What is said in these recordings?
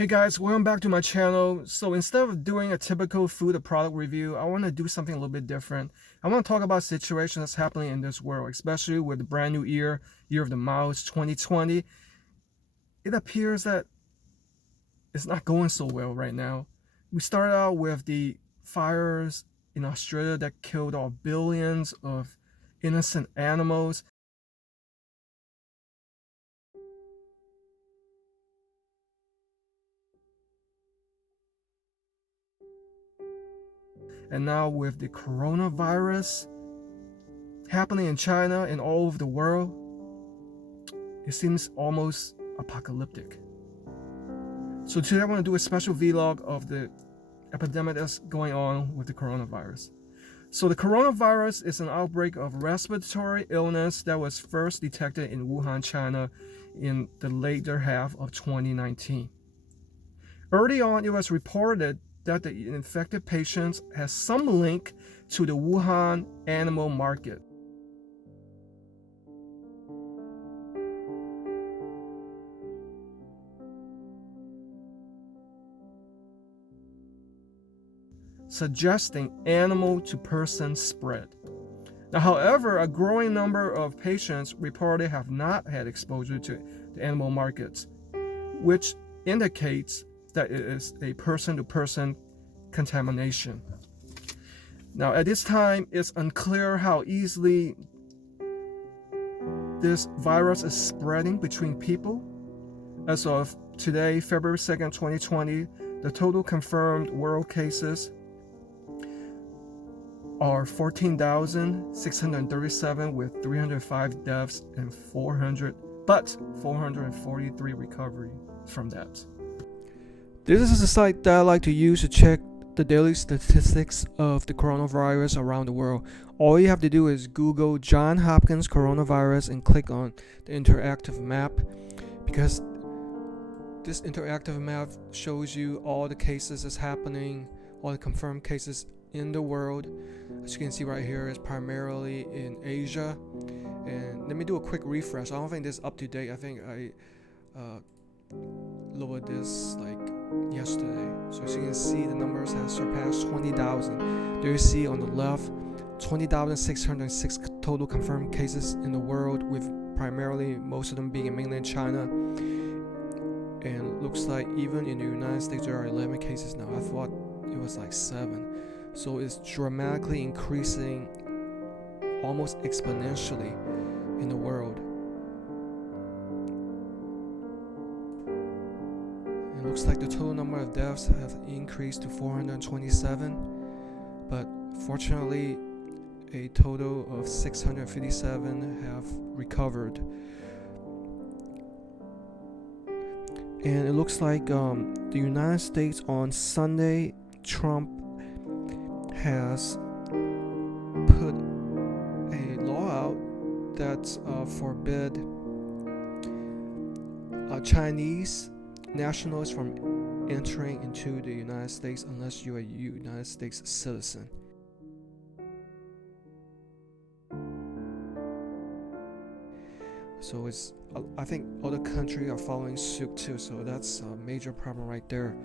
Hey guys, welcome back to my channel. So instead of doing a typical food or product review, I want to do something a little bit different. I want to talk about situations that's happening in this world, especially with the brand new year of the mouse 2020. It appears that it's not going so well right now. We started out with the fires in Australia that killed all billions of innocent animals. And now with the coronavirus happening in China and all over the world, it seems almost apocalyptic. So today I want to do a special vlog of the epidemic that's going on with the coronavirus. So the coronavirus is an outbreak of respiratory illness that was first detected in Wuhan, China in the later half of 2019. Early on, it was reported that the infected patients has some link to the Wuhan animal market. Suggesting animal to person spread. Now, however, a growing number of patients reported have not had exposure to the animal markets, which indicates that it is a person-to-person contamination. Now, at this time, it's unclear how easily this virus is spreading between people. As of today, February 2nd, 2020, the total confirmed world cases are 14,637 with 305 deaths and 443 recovery from that. This is a site that I like to use to check the daily statistics of the coronavirus around the world. All you have to do is Google John Hopkins coronavirus and click on the interactive map, because this interactive map shows you all the cases that's happening, all the confirmed cases in the world. As you can see right here, it's primarily in Asia. And let me do a quick refresh. I don't think this is up to date. I think I lowered this like yesterday. So as you can see, the numbers have surpassed 20,000. There you see on the left 20,606 total confirmed cases in the world, with primarily most of them being in mainland China. And it looks like even in the United States there are 11 cases now. I thought it was like 7. So it's dramatically increasing almost exponentially in the world. It looks like the total number of deaths have increased to 427, but fortunately a total of 657 have recovered. And it looks like the United States on Sunday, Trump has put a law out that forbid Chinese nationals from entering into the United States unless you're a United States citizen. So I think other countries are following suit too, so that's a major problem right there.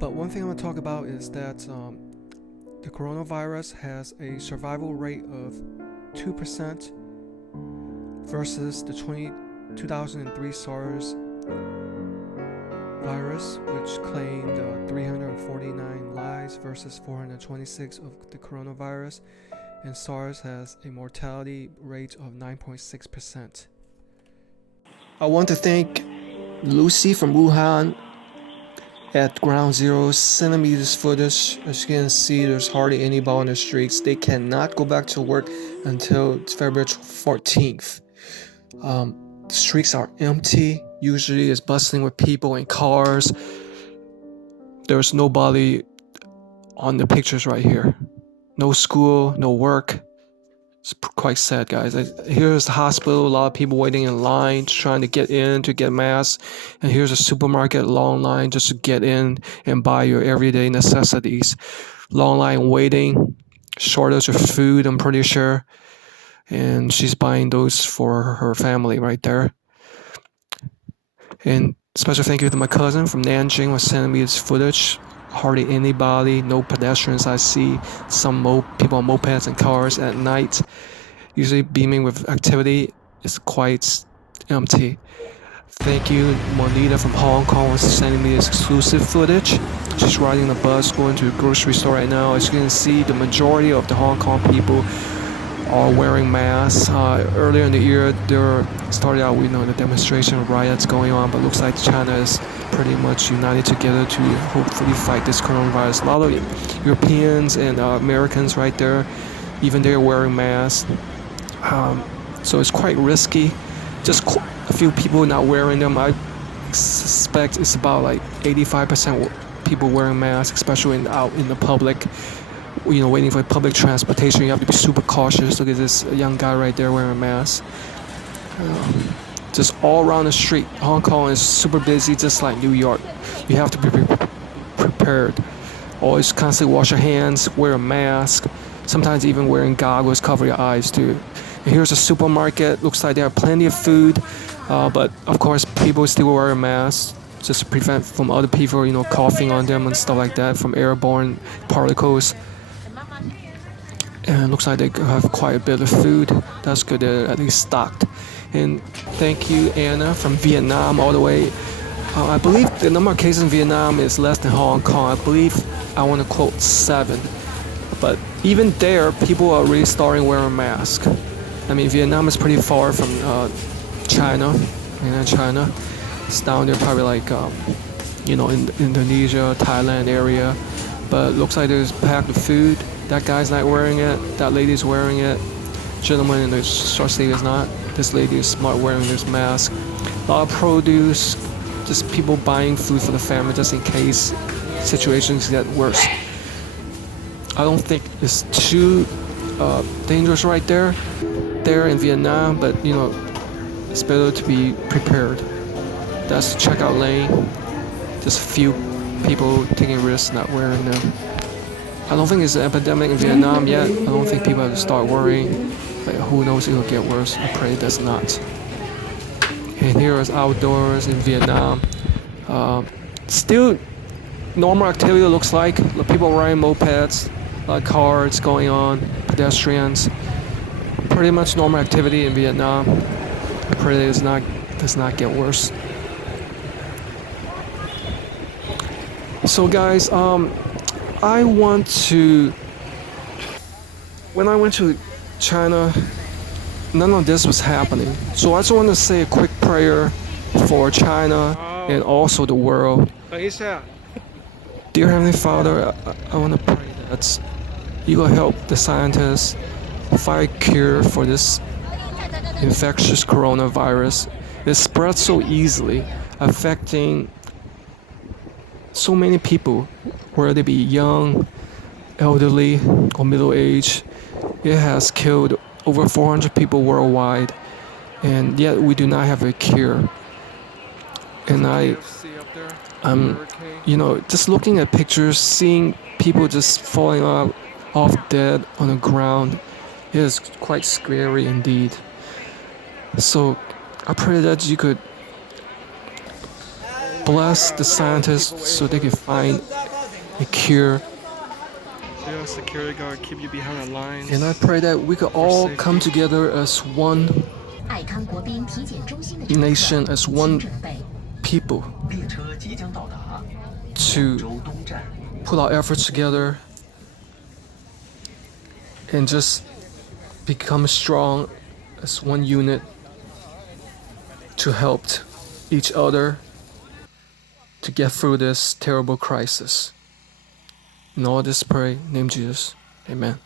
But one thing I want to talk about is that the coronavirus has a survival rate of 2% versus the 2003 SARS virus, which claimed 349 lives versus 426 of the coronavirus. And SARS has a mortality rate of 9.6%. I want to thank Lucy from Wuhan at ground zero sending me this footage. As you can see, there's hardly anybody on the streets. They cannot go back to work until February 14th. The streets are empty. Usually it's bustling with people and cars. There's nobody on the pictures right here. No school, no work. It's quite sad, guys. Here's the hospital, a lot of people waiting in line, trying to get in to get masks. And here's a supermarket, long line just to get in and buy your everyday necessities. Long line waiting, shortage of food, I'm pretty sure. And she's buying those for her family right there. And special thank you to my cousin from Nanjing for sending me this footage. Hardly anybody, no pedestrians I see. Some people on mopeds and cars at night. Usually beaming with activity is quite empty. Thank you, Monita from Hong Kong, for sending me this exclusive footage. She's riding the bus going to a grocery store right now. As you can see, the majority of the Hong Kong people are wearing masks. Earlier in the year, there started out, the demonstration riots going on, but looks like China is pretty much united together to hopefully fight this coronavirus. A lot of Europeans and Americans right there, even they're wearing masks. So it's quite risky. Just a few people not wearing them. I suspect it's about like 85% people wearing masks, especially out in the public. Waiting for public transportation, you have to be super cautious. Look at this young guy right there wearing a mask. Just all around the street. Hong Kong is super busy, just like New York. You have to be prepared. Always constantly wash your hands, wear a mask, sometimes even wearing goggles, cover your eyes too. And here's a supermarket. Looks like there are plenty of food, but of course people still wear masks just to prevent from other people, coughing on them and stuff like that, from airborne particles. And it looks like they have quite a bit of food. That's good, they're at least stocked. And thank you, Anna, from Vietnam all the way. I believe the number of cases in Vietnam is less than Hong Kong. I believe, I want to quote 7. But even there, people are really starting wearing masks. I mean, Vietnam is pretty far from China, mainland China. It's down there probably like, in Indonesia, Thailand area. But it looks like there's packed with food. That guy's not wearing it. That lady's wearing it. Gentleman in the short sleeve is not. This lady is smart wearing this mask. A lot of produce. Just people buying food for the family just in case situations get worse. I don't think it's too dangerous right there in Vietnam, but it's better to be prepared. That's the checkout lane. Just a few people taking risks not wearing them. I don't think it's an epidemic in Vietnam yet. I don't think people have to start worrying. But who knows, it'll get worse. I pray it does not. And here is outdoors in Vietnam. Still normal activity, looks like. People riding mopeds, cars going on, pedestrians. Pretty much normal activity in Vietnam. I pray it does not get worse. So guys, when I went to China, none of this was happening. So I just want to say a quick prayer for China and also the world. Dear Heavenly Father, I want to pray that you will help the scientists find a cure for this infectious coronavirus. It spreads so easily, affecting so many people, whether they be young, elderly, or middle-aged. It has killed over 400 people worldwide, and yet we do not have a cure. And I'm just looking at pictures, seeing people just falling off dead on the ground, it is quite scary indeed. So I pray that you could bless the scientists so they can find a cure. Security guard keep you behind the lines. And I pray that we could all come together as one nation, as one people, to put our efforts together and just become strong as one unit to help each other to get through this terrible crisis. In all this pray, name Jesus. Amen.